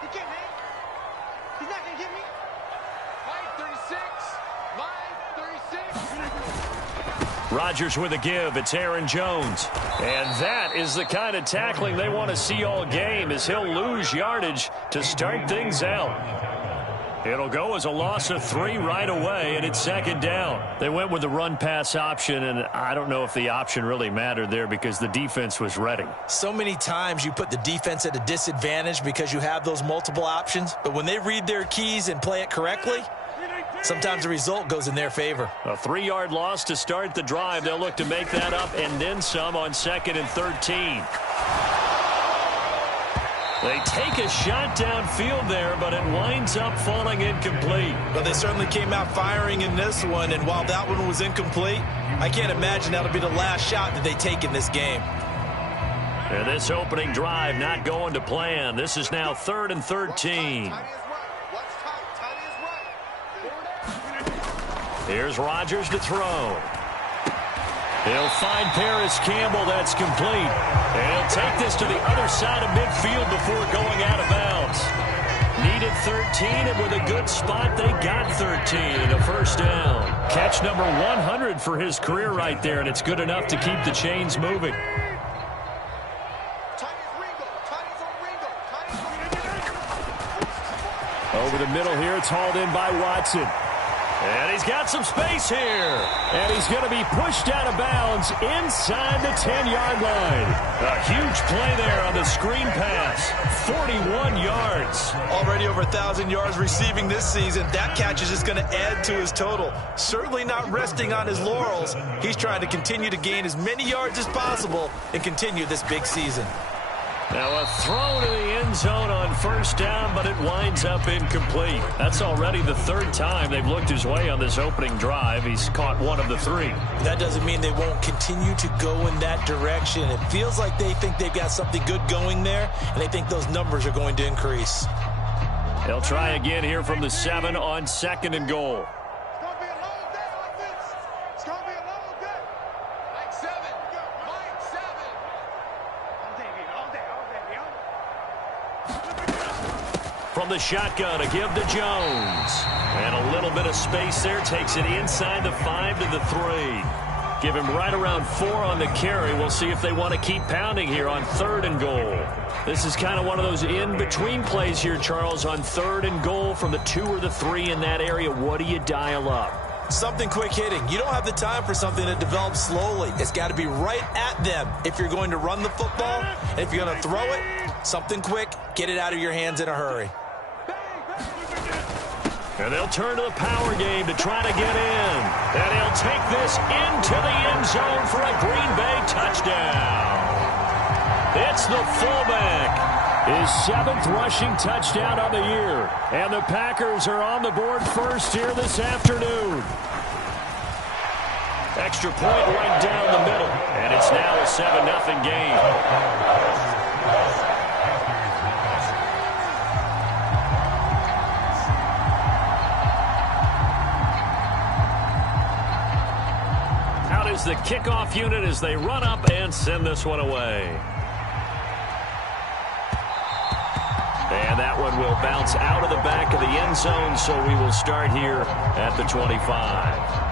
He can't hang. He's not going to get me. Line 36. Line 36. Rodgers with a give. It's Aaron Jones. And that is the kind of tackling they want to see all game, as he'll lose yardage to start things out. It'll go as a loss of 3 right away, and it's second down. They went with the run-pass option, and I don't know if the option really mattered there because the defense was ready. So many times you put the defense at a disadvantage because you have those multiple options, but when they read their keys and play it correctly, sometimes the result goes in their favor. A 3-yard loss to start the drive. They'll look to make that up and then some on 2nd and 13. They take a shot downfield there, but it winds up falling incomplete. But they certainly came out firing in this one, and while that one was incomplete, I can't imagine that'll be the last shot that they take in this game. And this opening drive not going to plan. This is now 3rd and 13. Here's Rodgers to throw. He'll find Paris Campbell. That's complete. And he'll take this to the other side of midfield before going out of bounds. Needed 13, and with a good spot, they got 13 and a first down. Catch number 100 for his career right there, and it's good enough to keep the chains moving. Over the middle here, it's hauled in by Watson. And he's got some space here. And he's going to be pushed out of bounds inside the 10-yard line. A huge play there on the screen pass. 41 yards. Already over 1,000 yards receiving this season. That catch is just going to add to his total. Certainly not resting on his laurels. He's trying to continue to gain as many yards as possible and continue this big season. Now a throw to the end zone on first down, but it winds up incomplete. That's already the 3rd time they've looked his way on this opening drive. He's caught 1 of the 3. That doesn't mean they won't continue to go in that direction. It feels like they think they've got something good going there, and they think those numbers are going to increase. They'll try again here from the 7 on 2nd and goal. From the shotgun, a give to Jones. And a little bit of space there. Takes it inside the 5 to the 3. Give him right around 4 on the carry. We'll see if they want to keep pounding here on 3rd and goal. This is kind of one of those in-between plays here, Charles, on 3rd and goal from the 2 or the 3 in that area. What do you dial up? Something quick hitting. You don't have the time for something that develops slowly. It's got to be right at them if you're going to run the football. And if you're going to throw it, something quick, get it out of your hands in a hurry. And they'll turn to the power game to try to get in. And he'll take this into the end zone for a Green Bay touchdown. It's the fullback. His 7th rushing touchdown of the year. And the Packers are on the board first here this afternoon. Extra point right down the middle. And it's now a 7-0 game. The kickoff unit as they run up and send this one away. And that one will bounce out of the back of the end zone, so we will start here at the 25.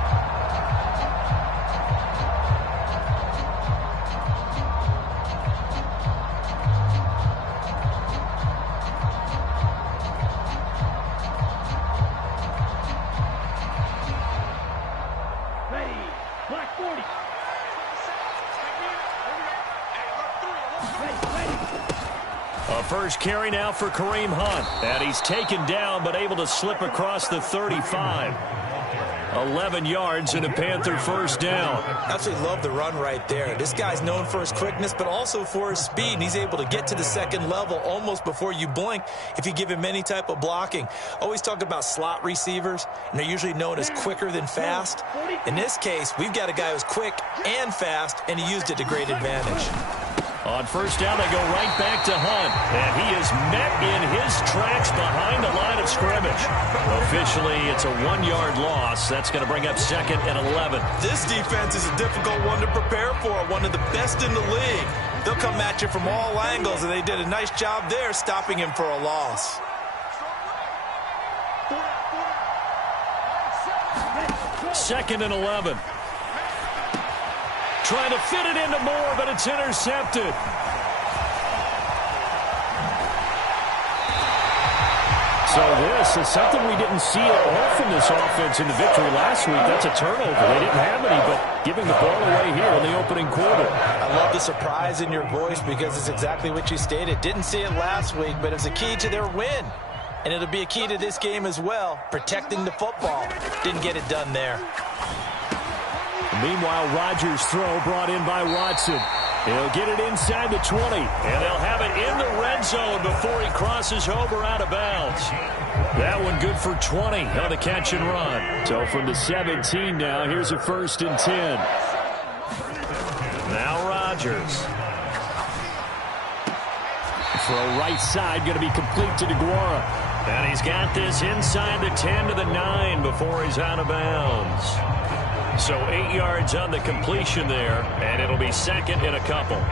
First carry now for Kareem Hunt. And he's taken down but able to slip across the 35. 11 yards and a Panther first down. Absolutely love the run right there. This guy's known for his quickness but also for his speed. And he's able to get to the 2nd level almost before you blink if you give him any type of blocking. Always talk about slot receivers, and they're usually known as quicker than fast. In this case, we've got a guy who's quick and fast, and he used it to great advantage. On first down, they go right back to Hunt. And he is met in his tracks behind the line of scrimmage. Officially, it's a 1-yard loss. That's going to bring up 2nd and 11. This defense is a difficult one to prepare for, one of the best in the league. They'll come at you from all angles, and they did a nice job there stopping him for a loss. Second and 11. Trying to fit it into Moore, but it's intercepted. So this is something we didn't see at all from this offense in the victory last week. That's a turnover. They didn't have any, but giving the ball away here in the opening quarter. I love the surprise in your voice because it's exactly what you stated. Didn't see it last week, but it's a key to their win. And it'll be a key to this game as well, protecting the football. Didn't get it done there. Meanwhile, Rodgers' throw brought in by Watson. He'll get it inside the 20, and they'll have it in the red zone before he crosses over out of bounds. That one good for 20 on the catch and run. So from the 17 now, here's a 1st and 10. Now Rodgers. Throw right side, going to be complete to DeGuara. And he's got this inside the 10 to the 9 before he's out of bounds. So 8 yards on the completion there, and it'll be second and a couple.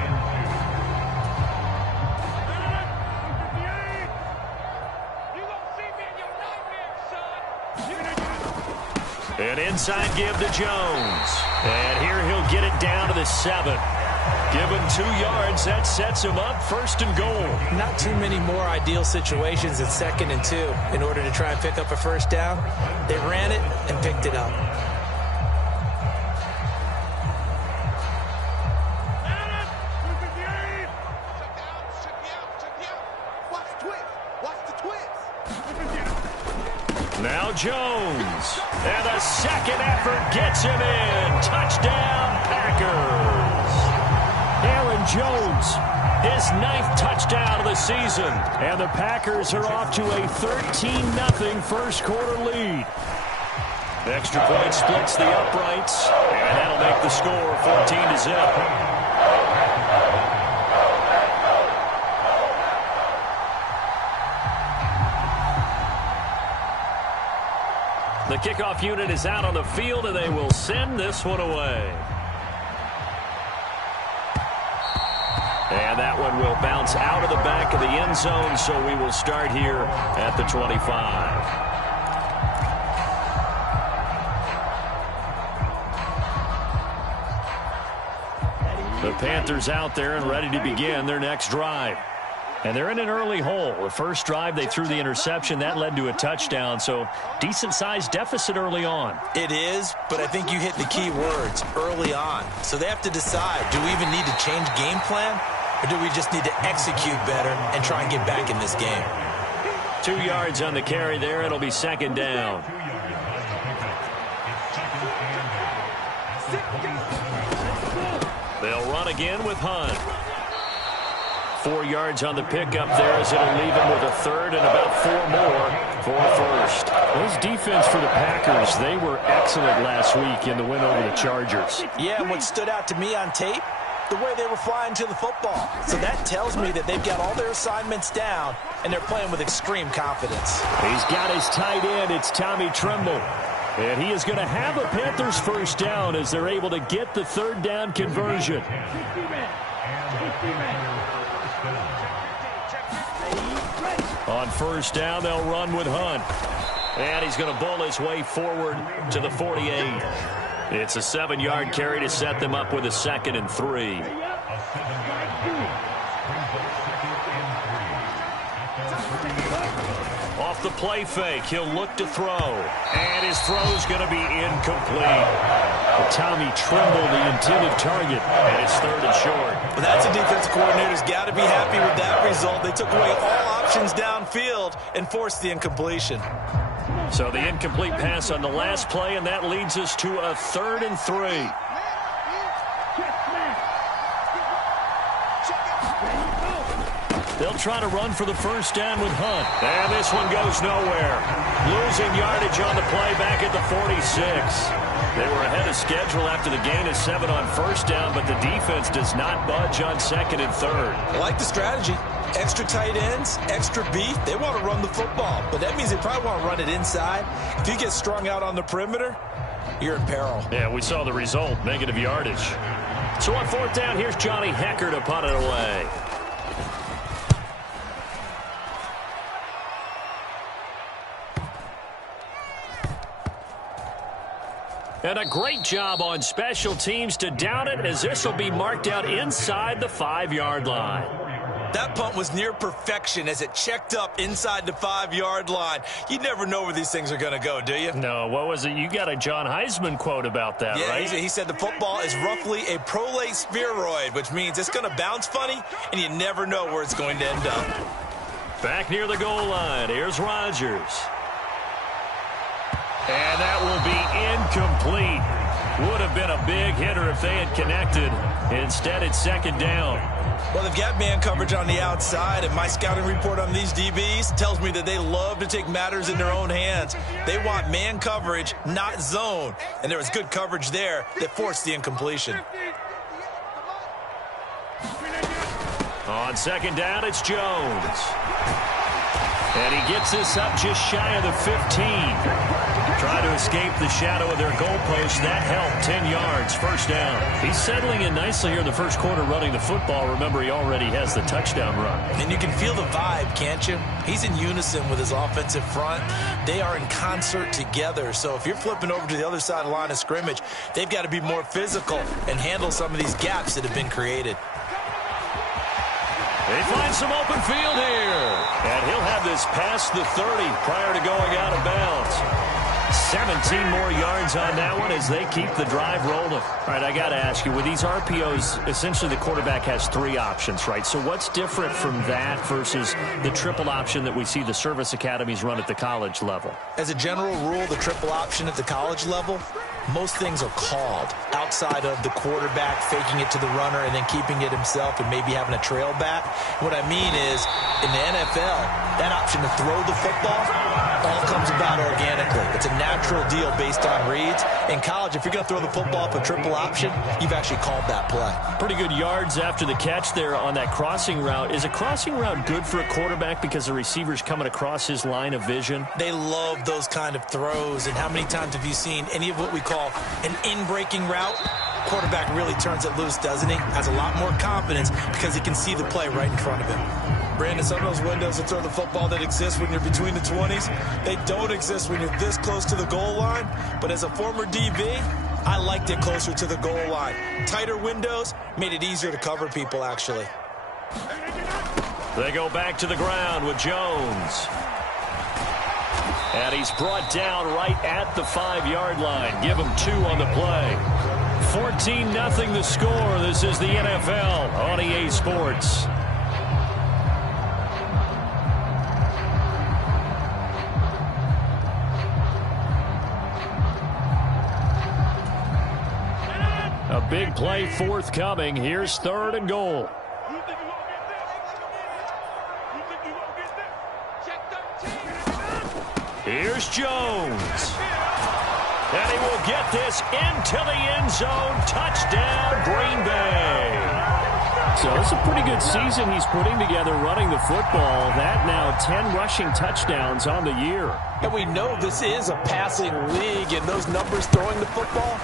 An inside give to Jones. And here he'll get it down to the 7. Given 2 yards, that sets him up 1st and goal. Not too many more ideal situations at 2nd and 2 in order to try and pick up a 1st down. They ran it and picked it up. Now Jones. And the second effort gets him in. Touchdown, Packers. Aaron Jones, his 9th touchdown of the season. And the Packers are off to a 13-0 first quarter lead. The extra point splits the uprights, and that'll make the score 14-0. The kickoff unit is out on the field, and they will send this one away. And that one will bounce out of the back of the end zone, so we will start here at the 25. The Panthers out there and ready to begin their next drive. And they're in an early hole. The first drive, they threw the interception. That led to a touchdown, so decent-sized deficit early on. It is, but I think you hit the key words, early on. So they have to decide, do we even need to change game plan, or do we just need to execute better and try and get back in this game? 2 yards on the carry there. It'll be 2nd down. They'll run again with Hunt. 4 yards on the pickup there as it'll leave him with a 3rd and about 4 more for a 1st. Those defense for the Packers, they were excellent last week in the win over the Chargers. Yeah, and what stood out to me on tape, the way they were flying to the football. So that tells me that they've got all their assignments down, and they're playing with extreme confidence. He's got his tight end. It's Tommy Tremble. And he is going to have a Panthers 1st down as they're able to get the 3rd down conversion. On 1st down, they'll run with Hunt. And he's going to bowl his way forward to the 48. It's a 7-yard carry to set them up with a 2nd and 3. Off the play fake, he'll look to throw. And his throw's going to be incomplete. Tommy Tremble, the intended target, and it's 3rd and short. But that's a defense coordinator's got to be happy with that result. They took away all options downfield and forced the incompletion. So the incomplete pass on the last play, and that leads us to a 3rd and 3. They'll try to run for the 1st down with Hunt. And this one goes nowhere. Losing yardage on the play back at the 46. They were ahead of schedule after the gain of 7 on 1st down, but the defense does not budge on 2nd and 3rd. I like the strategy. Extra tight ends, extra beef. They want to run the football, but that means they probably want to run it inside. If you get strung out on the perimeter, you're in peril. Yeah, we saw the result, negative yardage. So on fourth down, here's Johnny Hecker to punt it away. And a great job on special teams to down it, as this will be marked out inside the 5-yard line. That punt was near perfection as it checked up inside the 5-yard line. You never know where these things are going to go, do you? No, what was it? You got a John Heisman quote about that, right? Yeah, he said the football is roughly a prolate spheroid, which means it's going to bounce funny, and you never know where it's going to end up. Back near the goal line, here's Rodgers. And that will be incomplete. Would have been a big hitter if they had connected. Instead, it's second down. Well, they've got man coverage on the outside, and my scouting report on these DBs tells me that they love to take matters in their own hands. They want man coverage, not zone. And there was good coverage there that forced the incompletion. On second down, it's Jones. And he gets this up just shy of the 15. Trying to escape the shadow of their goalpost. That helped. 10 yards, first down. He's settling in nicely here in the first quarter running the football. Remember, he already has the touchdown run. And you can feel the vibe, can't you? He's in unison with his offensive front. They are in concert together. So if you're flipping over to the other side of the line of scrimmage, they've got to be more physical and handle some of these gaps that have been created. They find some open field here. And he'll have this past the 30 prior to going out of bounds. 17 more yards on that one as they keep the drive rolling. All right, I got to ask you, with these RPOs, essentially the quarterback has 3 options, right? So what's different from that versus the triple option that we see the service academies run at the college level? As a general rule, the triple option at the college level, most things are called outside of the quarterback faking it to the runner and then keeping it himself and maybe having a trail back. What I mean is, in the NFL, that option to throw the football all comes about organically. It's a natural deal based on reads. In college, if you're going to throw the football up a triple option, you've actually called that play. Pretty good yards after the catch there on that crossing route. Is a crossing route good for a quarterback because the receiver's coming across his line of vision? They love those kind of throws. And how many times have you seen any of what we call an in-breaking route? Quarterback really turns it loose, doesn't he? Has a lot more confidence because he can see the play right in front of him. Brandon, some of those windows to throw the football that exist when you're between the 20s, they don't exist when you're this close to the goal line. But as a former DB, I liked it closer to the goal line. Tighter windows made it easier to cover people, actually. They go back to the ground with Jones. And he's brought down right at the 5-yard line. Give him 2 on the play. 14-0 the score. This is the NFL on EA Sports. A big play forthcoming. Here's 3rd and goal. Here's Jones. And he will get this into the end zone. Touchdown, Green Bay. So it's a pretty good season he's putting together running the football. That now 10 rushing touchdowns on the year. And we know this is a passing league, and those numbers throwing the football,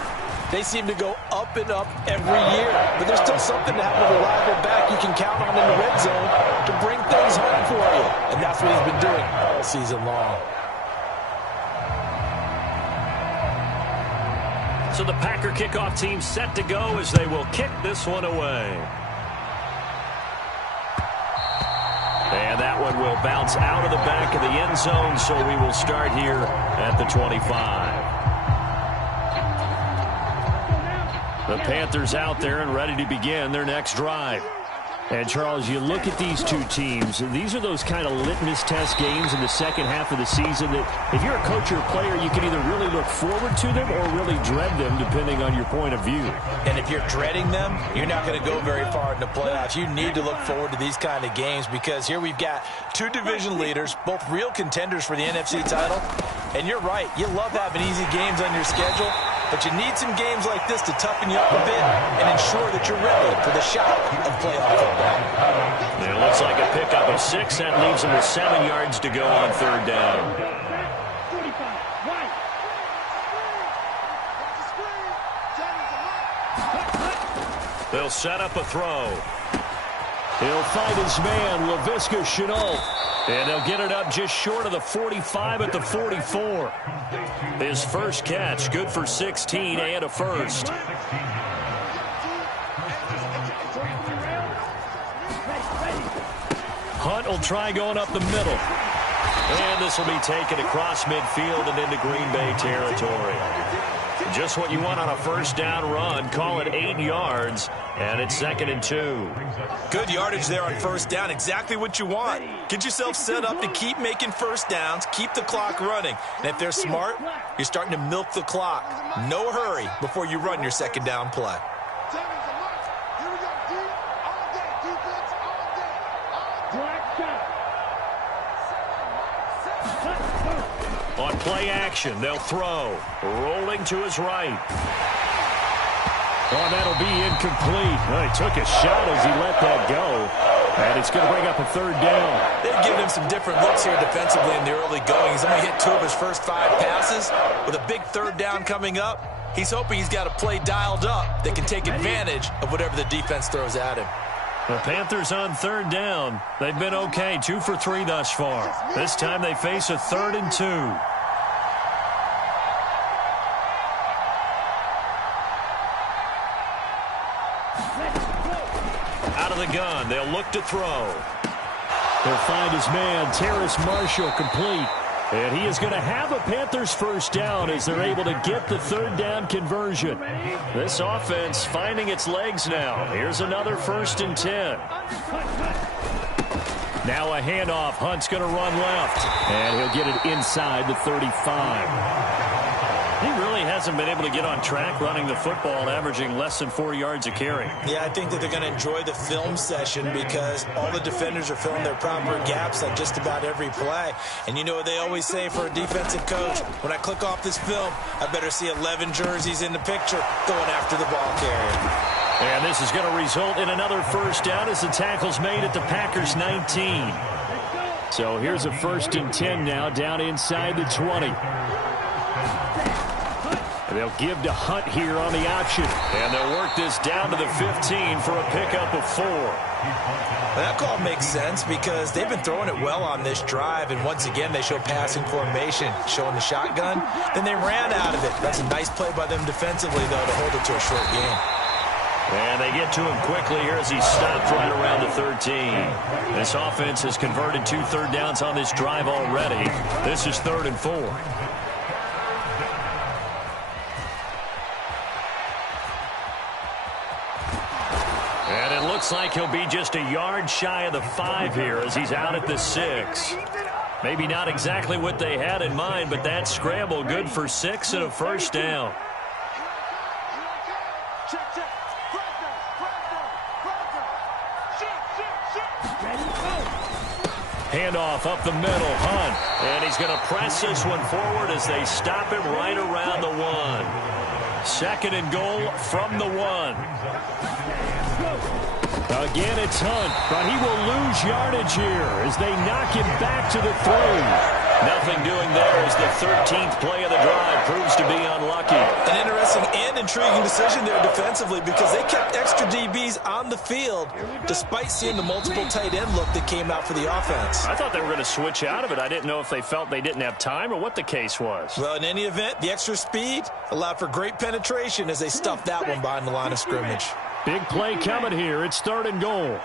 they seem to go up and up every year. But there's still something to have a reliable back you can count on in the red zone to bring things home for you. And that's what he's been doing all season long. So the Packer kickoff team set to go as they will kick this one away. And that one will bounce out of the back of the end zone, so we will start here at the 25. The Panthers out there and ready to begin their next drive. And, Charles, you look at these two teams, and these are those kind of litmus test games in the second half of the season that if you're a coach or a player, you can either really look forward to them or really dread them, depending on your point of view. And if you're dreading them, you're not going to go very far in the playoffs. You need to look forward to these kind of games because here we've got 2 division leaders, both real contenders for the NFC title. And you're right, you love having easy games on your schedule, but you need some games like this to toughen you up a bit and ensure that you're ready for the shock of playoff football. It looks like a pickup of 6. That leaves them with 7 yards to go on 3rd down. They'll set up a throw. He'll find his man, Laviska Shenault. And they'll get it up just short of the 45 at the 44. His first catch, good for 16 and a first. Hunt will try going up the middle. And this will be taken across midfield and into Green Bay territory. Just what you want on a first down run. Call it 8 yards, and it's 2nd and 2. Good yardage there on first down. Exactly what you want. Get yourself set up to keep making first downs, keep the clock running. And if they're smart, you're starting to milk the clock. No hurry before you run your second down play. On play action, they'll throw. Rolling to his right. Oh, that'll be incomplete. Well, he took a shot as he let that go. And it's going to bring up a 3rd down. They've given him some different looks here defensively in the early going. He's only hit 2 of his first 5 passes. With a big 3rd down coming up, he's hoping he's got a play dialed up that can take advantage of whatever the defense throws at him. The Panthers on 3rd down. They've been okay, 2 for 3 thus far. This time they face a 3rd and 2. Out of the gun, they'll look to throw. He'll find his man, Terrace Marshall, complete. And he is going to have a Panthers first down as they're able to get the 3rd down conversion. This offense finding its legs now. Here's another 1st and 10. Now a handoff. Hunt's going to run left. And he'll get it inside the 35. He really hasn't been able to get on track running the football, averaging less than 4 yards a carry. Yeah, I think that they're going to enjoy the film session because all the defenders are filling their proper gaps on just about every play. And you know what they always say for a defensive coach? When I click off this film, I better see 11 jerseys in the picture going after the ball carrier. And this is going to result in another first down as the tackle's made at the Packers' 19. So here's a 1st and 10 now down inside the 20. And they'll give to Hunt here on the option. And they'll work this down to the 15 for a pickup of 4. That call makes sense because they've been throwing it well on this drive. And once again, they show passing formation, showing the shotgun. Then they ran out of it. That's a nice play by them defensively, though, to hold it to a short game. And they get to him quickly here as he stopped right around the 13. This offense has converted 2 third downs on this drive already. This is 3rd and 4. And it looks like he'll be just a yard shy of the 5 here as he's out at the 6. Maybe not exactly what they had in mind, but that scramble good for 6 and a first down. Handoff up the middle, Hunt. And he's going to press this one forward as they stop him right around the 1. 2nd and goal from the 1. Again, it's Hunt, but he will lose yardage here as they knock him back to the 3. Nothing doing there as the 13th play of the drive proves to be unlucky. An interesting and intriguing decision there defensively because they kept extra DBs on the field despite seeing the multiple tight end look that came out for the offense. I thought they were going to switch out of it. I didn't know if they felt they didn't have time or what the case was. Well, in any event, the extra speed allowed for great penetration as they stuffed that one behind the line of scrimmage. Big play coming here. It's 3rd and goal.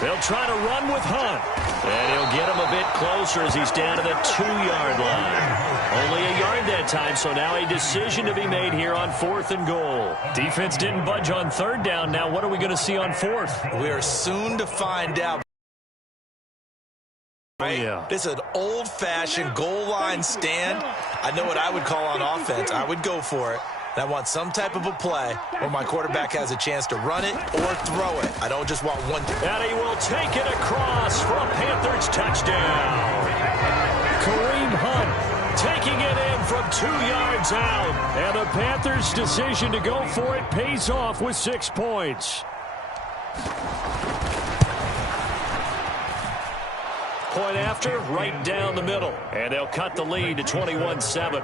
They'll try to run with Hunt. And he'll get him a bit closer as he's down to the 2-yard line. Only a yard that time, so now a decision to be made here on 4th and goal. Defense didn't budge on 3rd down. Now what are we going to see on 4th? We are soon to find out. Right? Yeah. This is an old-fashioned goal line stand. I know what I would call on offense. I would go for it. And I want some type of a play where my quarterback has a chance to run it or throw it. I don't just want one. And he will take it across for a Panthers touchdown. Kareem Hunt taking it in from 2 yards out. And the Panthers' decision to go for it pays off with 6 points. Point after, right down the middle. And they'll cut the lead to 21-7.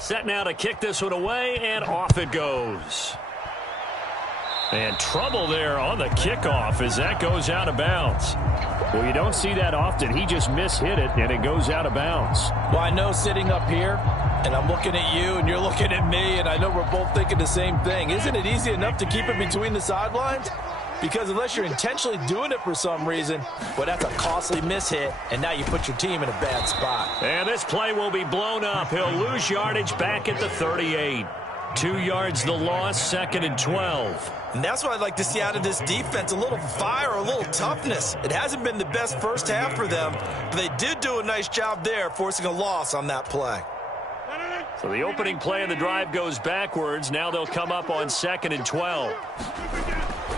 Set now to kick this one away, and off it goes. And trouble there on the kickoff as that goes out of bounds. Well, you don't see that often. He just mishit it, and it goes out of bounds. Well, I know sitting up here, and I'm looking at you, and you're looking at me, and I know we're both thinking the same thing. Isn't it easy enough to keep it between the sidelines? Because unless you're intentionally doing it for some reason, well, that's a costly mishit, and now you put your team in a bad spot. And this play will be blown up. He'll lose yardage back at the 38. 2 yards the loss, 2nd and 12. And that's what I'd like to see out of this defense, a little fire, a little toughness. It hasn't been the best first half for them, but they did do a nice job there, forcing a loss on that play. So the opening play of the drive goes backwards. Now they'll come up on 2nd and 12.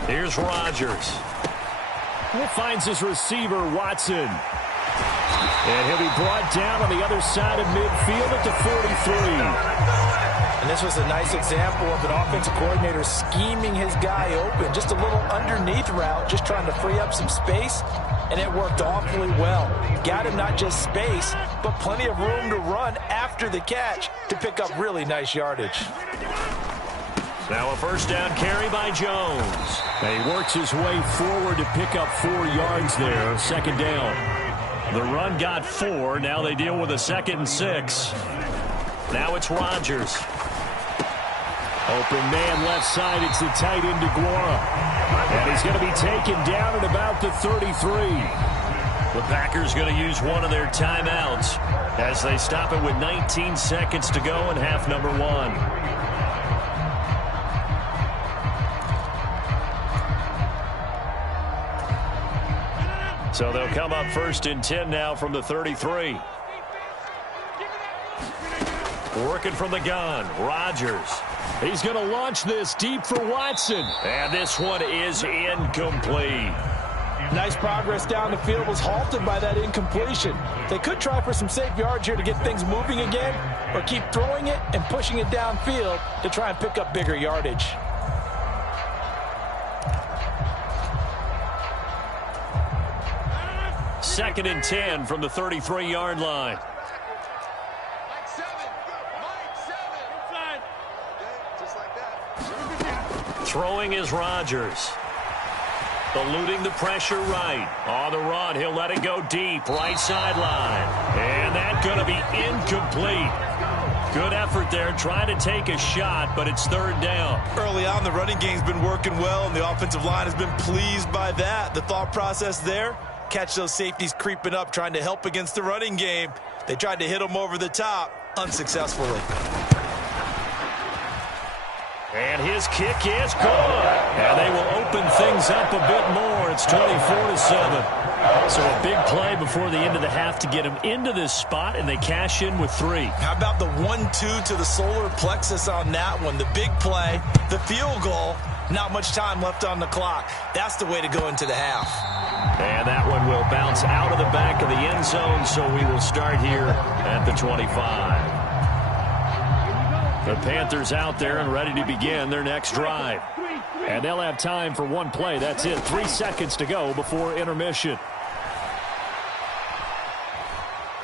Here's Rodgers. He finds his receiver, Watson. And he'll be brought down on the other side of midfield at the 43. And this was a nice example of an offensive coordinator scheming his guy open. Just a little underneath route, just trying to free up some space. And it worked awfully well. Got him not just space, but plenty of room to run after the catch to pick up really nice yardage. Now a first down carry by Jones. And he works his way forward to pick up 4 yards there. 2nd down. The run got 4. Now they deal with a 2nd and 6. Now it's Rodgers. Open man left side. It's the tight end DeGuara. And he's going to be taken down at about the 33. The Packers going to use one of their timeouts as they stop it with 19 seconds to go in half number 1. So they'll come up 1st and 10 now from the 33. Working from the gun, Rodgers. He's going to launch this deep for Watson. And this one is incomplete. Nice progress down the field, was halted by that incompletion. They could try for some safe yards here to get things moving again, or keep throwing it and pushing it downfield to try and pick up bigger yardage. Second and 10 from the 33-yard line. Throwing is Rodgers. Eluding the pressure right. On the run, he'll let it go deep. Right sideline. And that's going to be incomplete. Good effort there, trying to take a shot, but it's 3rd down. Early on, the running game's been working well, and the offensive line has been pleased by that. The thought process there, catch those safeties creeping up, trying to help against the running game. They tried to hit them over the top, unsuccessfully. And his kick is good. And they will open things up a bit more. It's 24-7. So a big play before the end of the half to get him into this spot, and they cash in with 3. How about the 1-2 to the solar plexus on that one? The big play, the field goal, not much time left on the clock. That's the way to go into the half. And that one will bounce out of the back of the end zone, so we will start here at the 25. The Panthers out there and ready to begin their next drive. And they'll have time for one play. That's it. 3 seconds to go before intermission.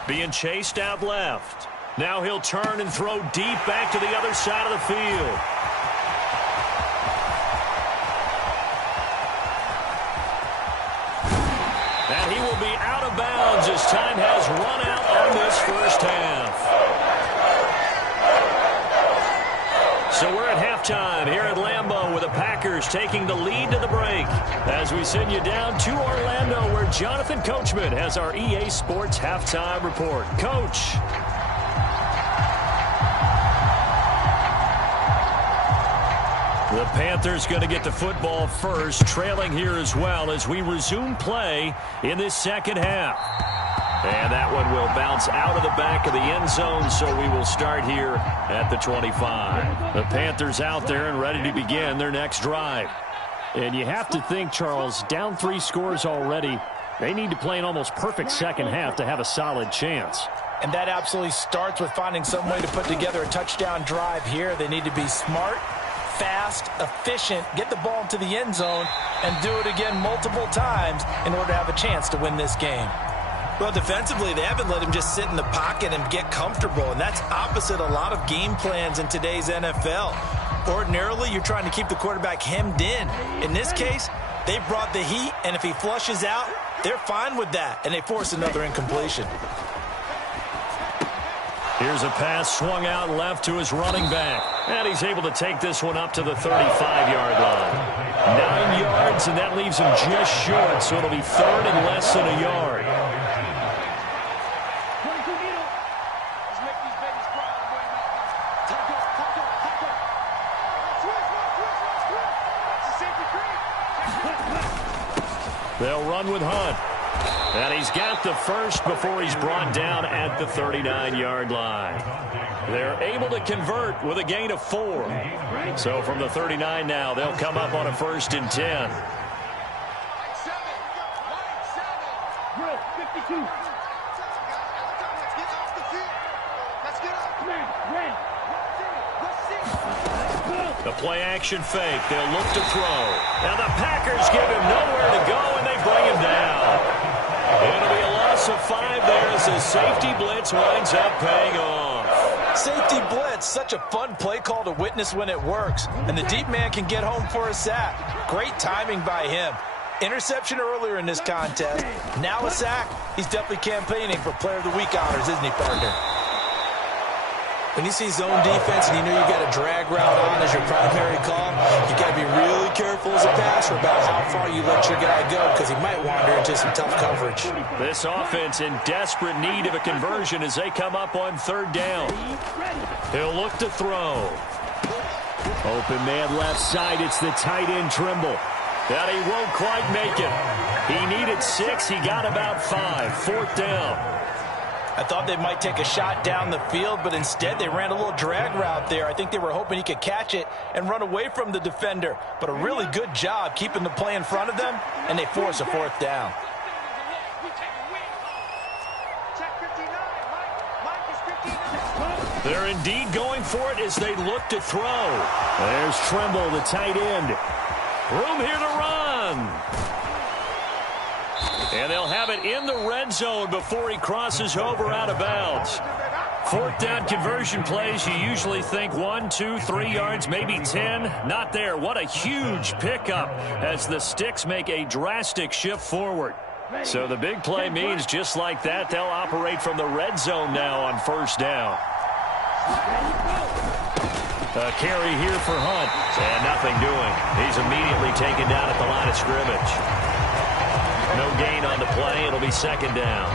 Being chased out left. Now he'll turn and throw deep back to the other side of the field. And he will be out of bounds as time has run out on this first half. So we're at halftime here at Lambeau with the Packers Panthers taking the lead to the break as we send you down to Orlando, where Jonathan Coachman has our EA Sports halftime report. Coach. The Panthers going to get the football first, trailing here as well as we resume play in this second half. And that one will bounce out of the back of the end zone, so we will start here at the 25. The Panthers out there and ready to begin their next drive. And you have to think, Charles, down 3 scores already. They need to play an almost perfect second half to have a solid chance. And that absolutely starts with finding some way to put together a touchdown drive here. They need to be smart, fast, efficient, get the ball into the end zone, and do it again multiple times in order to have a chance to win this game. Well, defensively, they haven't let him just sit in the pocket and get comfortable, and that's opposite a lot of game plans in today's NFL. Ordinarily, you're trying to keep the quarterback hemmed in. In this case, they brought the heat, and if he flushes out, they're fine with that, and they force another incompletion. Here's a pass swung out left to his running back. And he's able to take this one up to the 35-yard line. 9 yards, and that leaves him just short, so it'll be third and less than a yard. They'll run with Hunt. And he's got the first before he's brought down at the 39-yard line. They're able to convert with a gain of 4. So from the 39 now, they'll come up on a 1st and 10. The play action fake. They'll look to throw. Now the Packers give him nowhere to go, and they bring him down. It'll be a loss of 5 there as the safety blitz winds up paying off. Safety blitz, such a fun play call to witness when it works. And the deep man can get home for a sack. Great timing by him. Interception earlier in this contest. Now a sack. He's definitely campaigning for Player of the Week honors, isn't he, partner? When you see zone defense and you know you got a drag route on as your primary call, you got to be really careful as a passer about how far you let your guy go, because he might wander into some tough coverage. This offense in desperate need of a conversion as they come up on 3rd down. He'll look to throw. Open man left side. It's the tight end Trimble. That he won't quite make it. He needed 6. He got about 5. 4th down. I thought they might take a shot down the field, but instead they ran a little drag route there. I think they were hoping he could catch it and run away from the defender. But a really good job keeping the play in front of them, and they force a 4th down. They're indeed going for it as they look to throw. There's Trimble, the tight end. Room here to run. And they'll have it in the red zone before he crosses over out of bounds. 4th down conversion plays, you usually think 1, 2, 3 yards, maybe 10. Not there. What a huge pickup as the sticks make a drastic shift forward. So the big play means just like that, they'll operate from the red zone now on 1st down. A carry here for Hunt. And nothing doing. He's immediately taken down at the line of scrimmage. No gain on the play. It'll be 2nd down.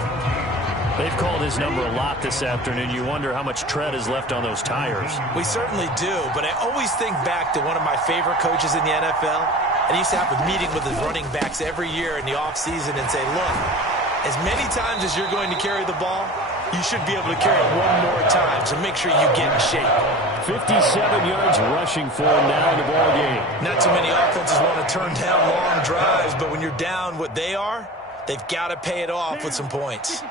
They've called his number a lot this afternoon. You wonder how much tread is left on those tires. We certainly do, but I always think back to one of my favorite coaches in the NFL. And he used to have a meeting with his running backs every year in the offseason and say, look, as many times as you're going to carry the ball, you should be able to carry it one more time, so make sure you get in shape. 57 yards rushing for him now in the ball game. Not too many offenses want to turn down long drives, but when you're down what they are, they've got to pay it off with some points.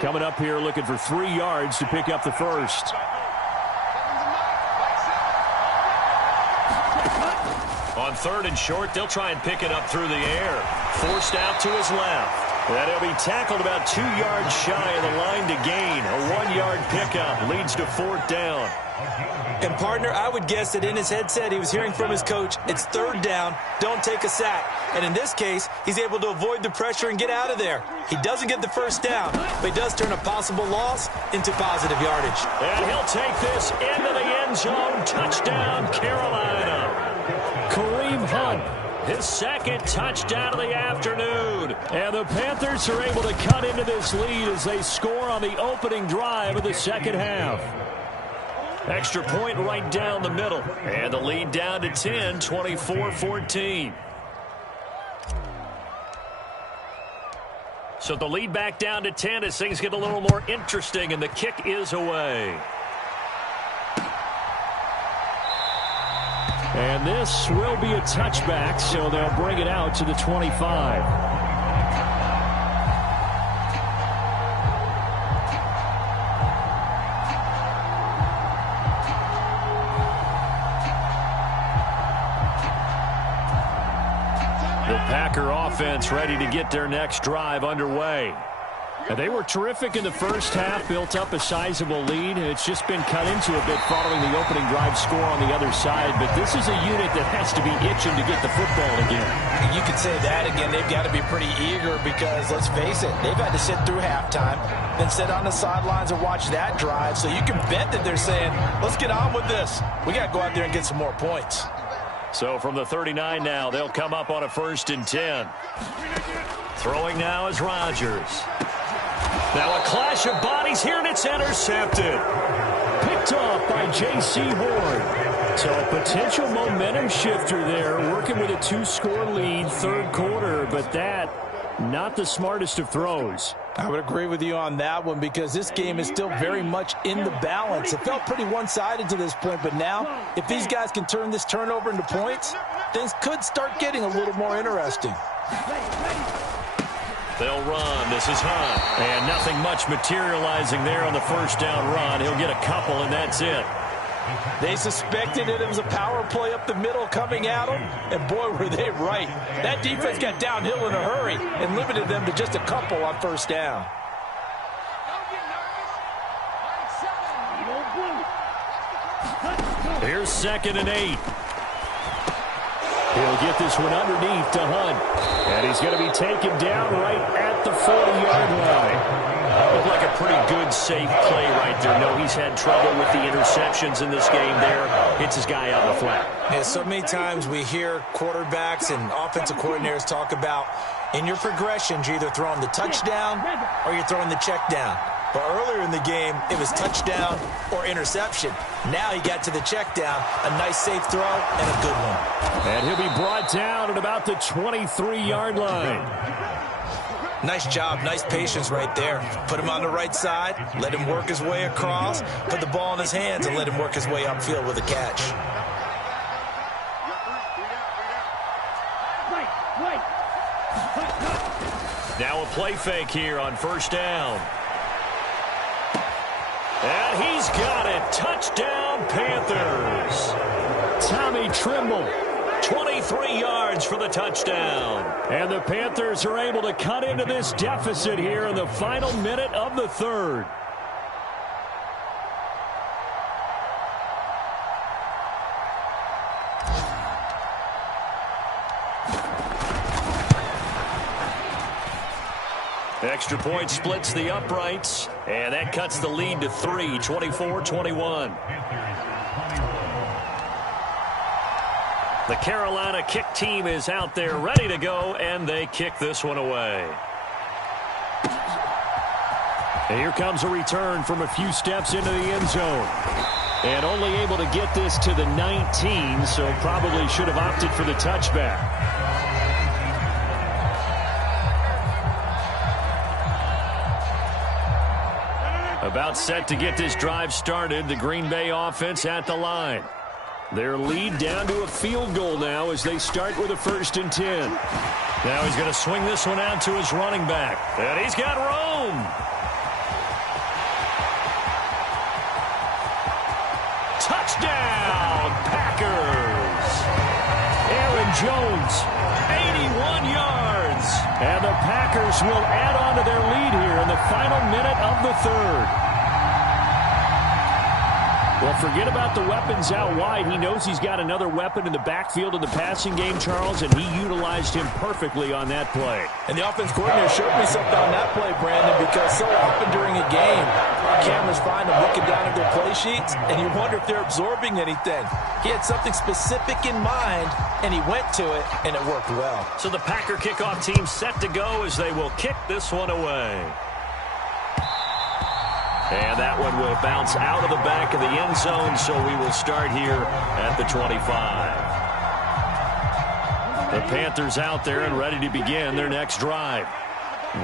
Coming up here looking for 3 yards to pick up the first. On 3rd and short, they'll try and pick it up through the air. Forced out to his left. And he'll be tackled about 2 yards shy of the line to gain. A 1-yard pickup leads to 4th down. And, partner, I would guess that in his headset he was hearing from his coach, it's 3rd down, don't take a sack. And in this case, he's able to avoid the pressure and get out of there. He doesn't get the 1st down, but he does turn a possible loss into positive yardage. And he'll take this into the end zone. Touchdown, Carolina. Kareem Hunt. His second touchdown of the afternoon. And the Panthers are able to cut into this lead as they score on the opening drive of the second half. Extra point right down the middle. And the lead down to 10, 24-14. So the lead back down to 10 as things get a little more interesting, and the kick is away. And this will be a touchback, so they'll bring it out to the 25. The Packer offense ready to get their next drive underway. And they were terrific in the first half, built up a sizable lead, and it's just been cut into a bit following the opening drive score on the other side. But this is a unit that has to be itching to get the football again. You could say that again. They've got to be pretty eager because, let's face it, they've had to sit through halftime, then sit on the sidelines and watch that drive. So you can bet that they're saying, let's get on with this. We got to go out there and get some more points. So from the 39 now, they'll come up on a 1st and 10. Throwing now is Rodgers. Now a clash of bodies here, and it's intercepted. Picked off by J.C. Ward. So a potential momentum shifter there, working with a 2-score lead, third quarter, but that, not the smartest of throws. I would agree with you on that one because this game is still very much in the balance. It felt pretty one-sided to this point, but now if these guys can turn this turnover into points, things could start getting a little more interesting. They'll run. This is Hunt. And nothing much materializing there on the first down run. He'll get a couple, and that's it. They suspected it was a power play up the middle coming at them, and boy, were they right. That defense got downhill in a hurry and limited them to just a couple on first down. Here's 2nd and 8. He'll get this one underneath to Hunt. And he's going to be taken down right at the 40-yard line. That looked like a pretty good, safe play right there. No, he's had trouble with the interceptions in this game there. Hits his guy out in the flat. Yeah, so many times we hear quarterbacks and offensive coordinators talk about in your progressions, you're either throwing the touchdown or you're throwing the check down. But earlier in the game, it was touchdown or interception. Now he got to the check down, a nice safe throw, and a good one. And he'll be brought down at about the 23-yard line. Nice job, nice patience right there. Put him on the right side, let him work his way across, put the ball in his hands, and let him work his way upfield with a catch. Now a play fake here on first down. And he's got it. Touchdown, Panthers. Tommy Trimble. 23 yards for the touchdown. And the Panthers are able to cut into this deficit here in the final minute of the third. Extra point splits the uprights, and that cuts the lead to 3, 24-21. The Carolina kick team is out there ready to go, and they kick this one away. And here comes a return from a few steps into the end zone. And only able to get this to the 19, so probably should have opted for the touchback. About set to get this drive started, the Green Bay offense at the line. Their lead down to a field goal now as they start with a 1st and 10. Now he's going to swing this one out to his running back. And he's got room. Touchdown, Packers. Aaron Jones, 81 yards. And the Packers will add on to their lead here in the final minute of the third. Well, forget about the weapons out wide. He knows he's got another weapon in the backfield of the passing game, Charles, and he utilized him perfectly on that play. And the offense coordinator showed me something on that play, Brandon, because so often during a game, our cameras find them looking down at their play sheets, and you wonder if they're absorbing anything. He had something specific in mind, and he went to it, and it worked well. So the Packer kickoff team set to go as they will kick this one away. And that one will bounce out of the back of the end zone, so we will start here at the 25. The Panthers out there and ready to begin their next drive.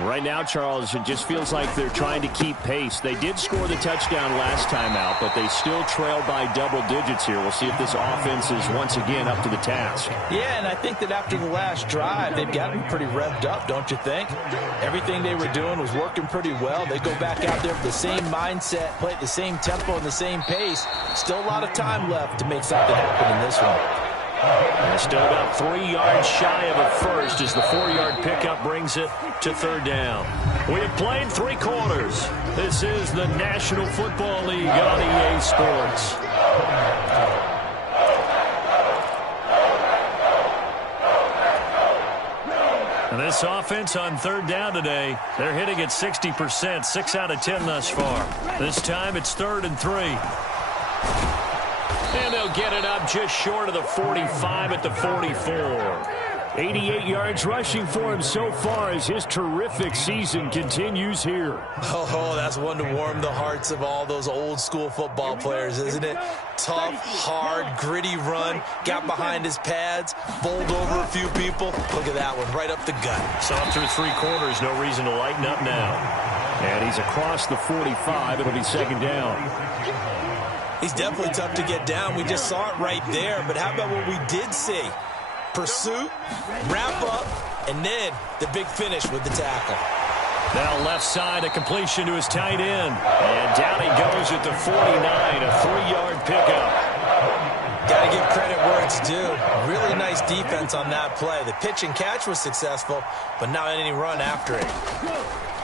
Right now, Charles, it just feels like they're trying to keep pace. They did score the touchdown last time out, but they still trail by double digits here. We'll see if this offense is once again up to the task. Yeah, and I think that after the last drive, they've gotten pretty revved up, don't you think? Everything they were doing was working pretty well. They go back out there with the same mindset, play at the same tempo and the same pace. Still a lot of time left to make something happen in this one. And still about 3 yards shy of a first as the 4-yard pickup brings it to third down. We have played 3 quarters. This is the National Football League on EA Sports. And this offense on third down today, they're hitting at 60%, 6 out of 10 thus far. This time it's 3rd and 3. And they'll get it up just short of the 45 at the 44. 88 yards rushing for him so far as his terrific season continues here. Oh, that's one to warm the hearts of all those old school football players, isn't it? Tough, hard, gritty run, got behind his pads, bowled over a few people. Look at that one, right up the gut. So up through 3 quarters, no reason to lighten up now. And he's across the 45. It'll be 2nd down. He's definitely tough to get down. We just saw it right there. But how about what we did see? Pursuit, wrap up, and then the big finish with the tackle. Now left side, a completion to his tight end. And down he goes at the 49, a 3-yard pickup. Got to give credit where it's due. Really nice defense on that play. The pitch and catch was successful, but not any run after it.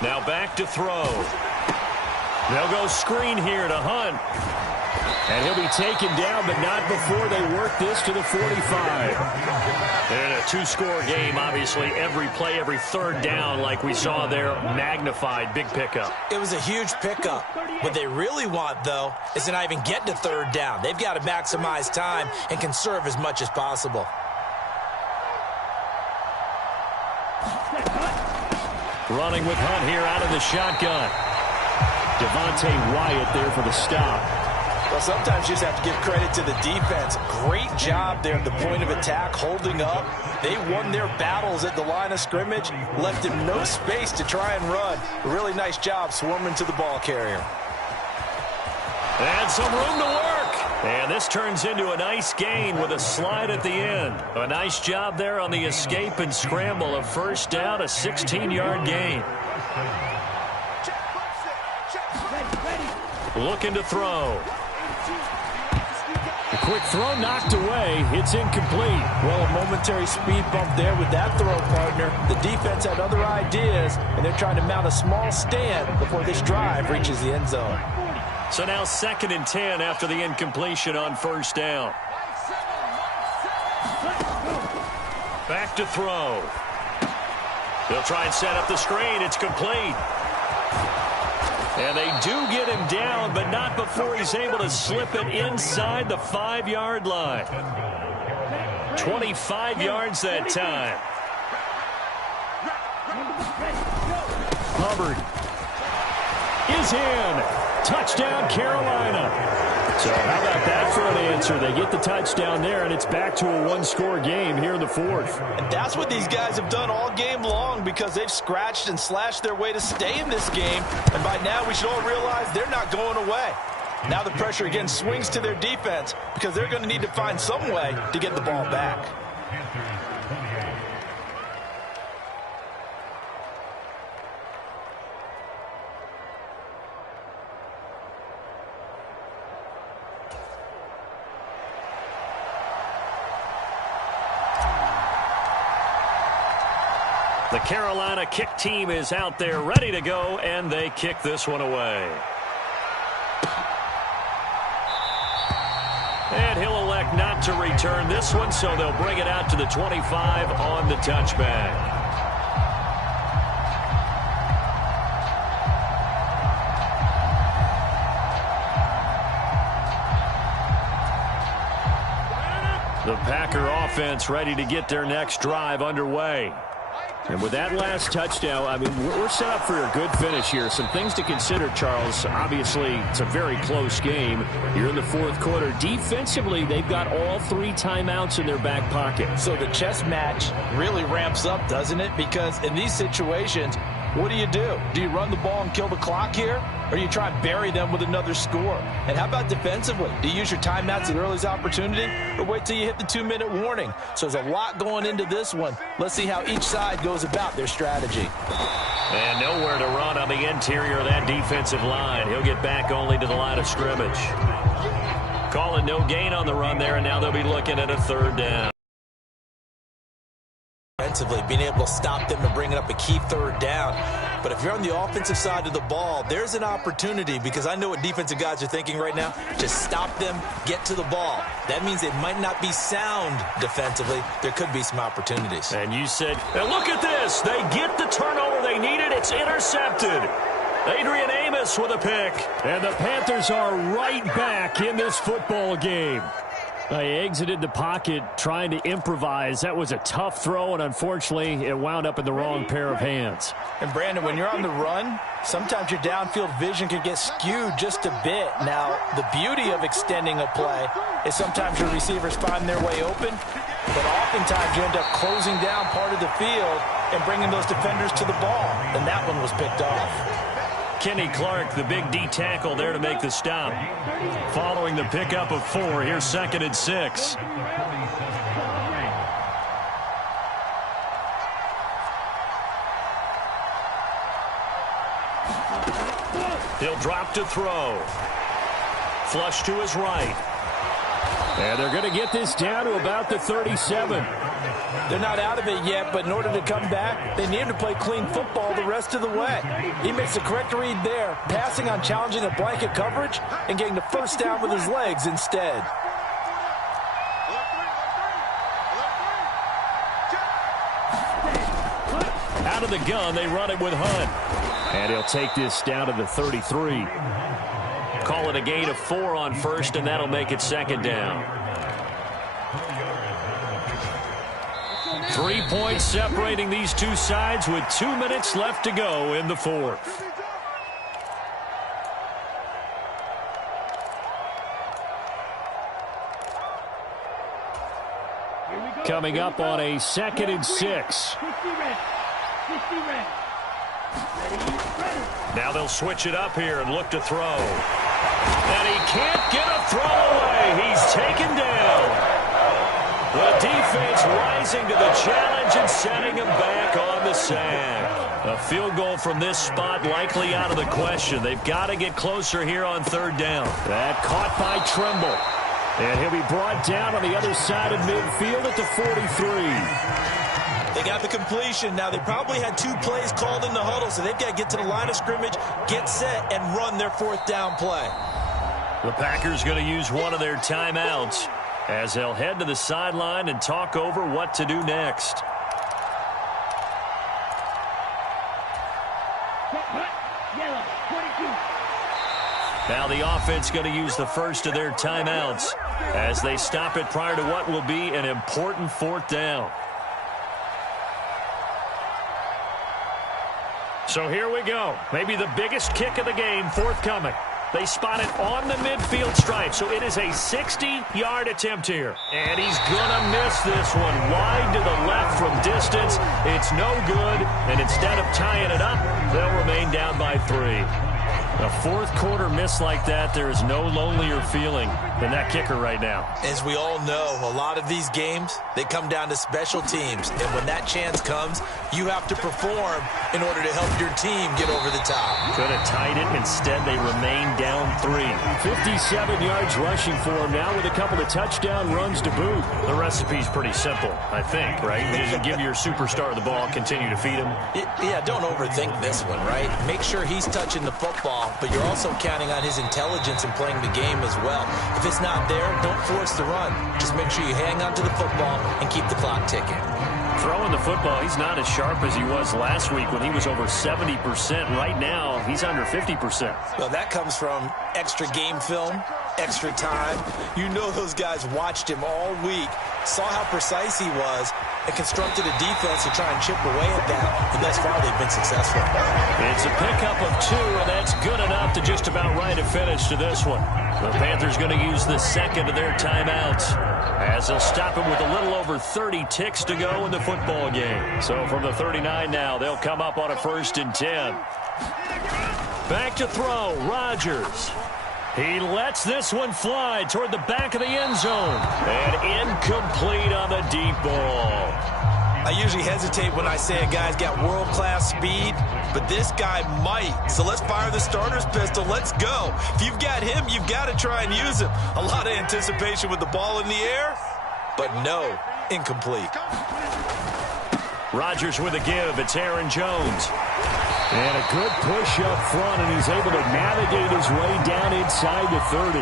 Now back to throw. They'll go screen here to Hunt. And he'll be taken down, but not before they work this to the 45. In a 2-score game, obviously, every play, every 3rd down, like we saw there, magnified, big pickup. It was a huge pickup. What they really want, though, is to not even get to 3rd down. They've got to maximize time and conserve as much as possible. Running with Hunt here out of the shotgun. Devontae Wyatt there for the stop. Well, sometimes you just have to give credit to the defense. Great job there at the point of attack, holding up. They won their battles at the line of scrimmage, left him no space to try and run. A really nice job swarming to the ball carrier. And some room to work. And this turns into a nice gain with a slide at the end. A nice job there on the escape and scramble. A 1st down, a 16-yard gain. Looking to throw. The quick throw knocked away. It's incomplete. Well, a momentary speed bump there with that throw, partner. The defense had other ideas, and they're trying to mount a small stand before this drive reaches the end zone. So now 2nd and 10 after the incompletion on 1st down. Back to throw. They'll try and set up the screen. It's complete. And they do get him down, but not before he's able to slip it inside the 5-yard line. 25 yards that time. Hubbard is in. Touchdown, Carolina. So how about that for an answer? They get the touchdown there, and it's back to a 1-score game here in the 4th. And that's what these guys have done all game long because they've scratched and slashed their way to stay in this game. And by now, we should all realize they're not going away. Now the pressure again swings to their defense because they're going to need to find some way to get the ball back. The Carolina kick team is out there ready to go, and they kick this one away. And he'll elect not to return this one, so they'll bring it out to the 25 on the touchback. The Packer offense ready to get their next drive underway. And with that last touchdown, I mean, we're set up for a good finish here. Some things to consider, Charles. Obviously, it's a very close game. You're in the fourth quarter. Defensively, they've got all 3 timeouts in their back pocket. So the chess match really ramps up, doesn't it? Because in these situations, what do? Do you run the ball and kill the clock here? Or do you try and bury them with another score? And how about defensively? Do you use your timeouts at earliest opportunity? Or wait till you hit the 2-minute warning? So there's a lot going into this one. Let's see how each side goes about their strategy. And nowhere to run on the interior of that defensive line. He'll get back only to the line of scrimmage. Calling no gain on the run there, and now they'll be looking at a 3rd down. Defensively, being able to stop them and bringing up a key 3rd down. But if you're on the offensive side of the ball, there's an opportunity, because I know what defensive guys are thinking right now. Just stop them, get to the ball. That means they might not be sound defensively. There could be some opportunities. And you said, and look at this. They get the turnover they needed. It's intercepted. Adrian Amos with a pick. And the Panthers are right back in this football game. They exited the pocket trying to improvise. That was a tough throw, and unfortunately, it wound up in the wrong pair of hands. And, Brandon, when you're on the run, sometimes your downfield vision can get skewed just a bit. Now, the beauty of extending a play is sometimes your receivers find their way open, but oftentimes you end up closing down part of the field and bringing those defenders to the ball, and that one was picked off. Kenny Clark, the big D tackle there to make the stop. Following the pickup of 4, here's 2nd and 6. He'll drop to throw. Flush to his right. And they're going to get this down to about the 37. They're not out of it yet, but in order to come back, they need to play clean football the rest of the way. He makes the correct read there, passing on challenging the blanket coverage and getting the 1st down with his legs instead. Out of the gun, they run it with Hunt. And he'll take this down to the 33. Call it a gain of 4 on 1st, and that'll make it 2nd down. 3 points separating these two sides with 2 minutes left to go in the 4th. Coming up on a 2nd and 6. Now they'll switch it up here and look to throw. And he can't get a throw away. He's taken down. The defense rising to the challenge and setting him back on the sack. A field goal from this spot likely out of the question. They've got to get closer here on 3rd down. That caught by Trimble. And he'll be brought down on the other side of midfield at the 43. They got the completion. Now, they probably had 2 plays called in the huddle, so they've got to get to the line of scrimmage, get set, and run their 4th down play. The Packers going to use one of their timeouts as they'll head to the sideline and talk over what to do next. Now the offense going to use the first of their timeouts as they stop it prior to what will be an important 4th down. So here we go. Maybe the biggest kick of the game forthcoming. They spot it on the midfield stripe, so it is a 60-yard attempt here. And he's going to miss this one wide to the left from distance. It's no good, and instead of tying it up, they'll remain down by 3. A 4th quarter miss like that, there is no lonelier feeling than that kicker right now. As we all know, a lot of these games, they come down to special teams. And when that chance comes, you have to perform in order to help your team get over the top. Could have tied it. Instead, they remain down 3. 57 yards rushing for him now with a couple of touchdown runs to boot. The recipe's pretty simple, I think, right? Just give your superstar the ball, continue to feed him. Yeah, don't overthink this one, right? Make sure he's touching the football talent, but you're also counting on his intelligence in playing the game as well. If it's not there, don't force the run. Just make sure you hang on to the football and keep the clock ticking. Throwing the football, he's not as sharp as he was last week when he was over 70%. Right now, he's under 50%. Well, that comes from extra game film, extra time. You know those guys watched him all week, saw how precise he was, and constructed a defense to try and chip away at that, and thus far they've been successful. It's a pickup of 2, and that's good enough to just about write a finish to this one. The Panthers going to use the second of their timeouts as they'll stop him with a little over 30 ticks to go in the football game. So from the 39 now, they'll come up on a 1st and 10. Back to throw, Rodgers. He lets this one fly toward the back of the end zone. And incomplete on the deep ball. I usually hesitate when I say a guy's got world-class speed, but this guy might. So let's fire the starter's pistol. Let's go. If you've got him, you've got to try and use him. A lot of anticipation with the ball in the air, but no, incomplete. Rodgers with a give. It's Aaron Jones. And a good push up front, and he's able to navigate his way down inside the 30.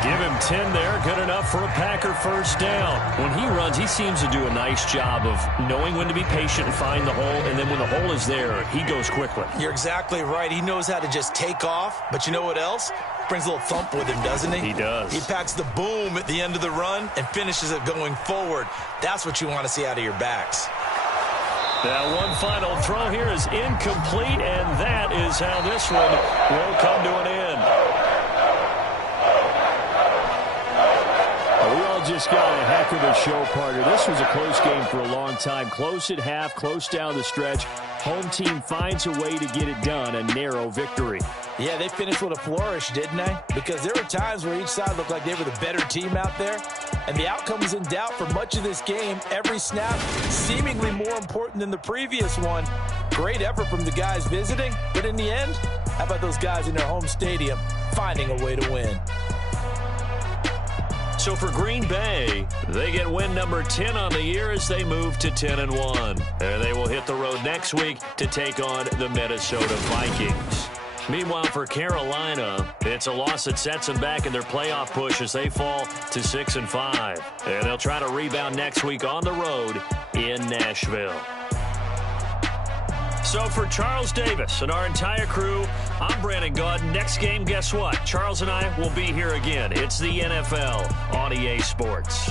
Give him 10 there. Good enough for a Packer first down. When he runs, he seems to do a nice job of knowing when to be patient and find the hole, and then when the hole is there, he goes quickly. You're exactly right. He knows how to just take off, but you know what else? Brings a little thump with him, doesn't he? He does. He packs the boom at the end of the run and finishes it going forward. That's what you want to see out of your backs. Now one final throw here is incomplete, and that is how this one will come to an end. We all just got a heck of a show, partner. This was a close game for a long time. Close at half, close down the stretch. Home team finds a way to get it done, a narrow victory. Yeah, they finished with a flourish, didn't they? Because there were times where each side looked like they were the better team out there. And the outcome was in doubt for much of this game. Every snap seemingly more important than the previous one. Great effort from the guys visiting. But in the end, how about those guys in their home stadium finding a way to win? So for Green Bay, they get win number 10 on the year as they move to 10-1. And they will hit the road next week to take on the Minnesota Vikings. Meanwhile, for Carolina, it's a loss that sets them back in their playoff push as they fall to 6-5. And they'll try to rebound next week on the road in Nashville. So for Charles Davis and our entire crew, I'm Brandon Gaud. Next game, guess what? Charles and I will be here again. It's the NFL on EA Sports.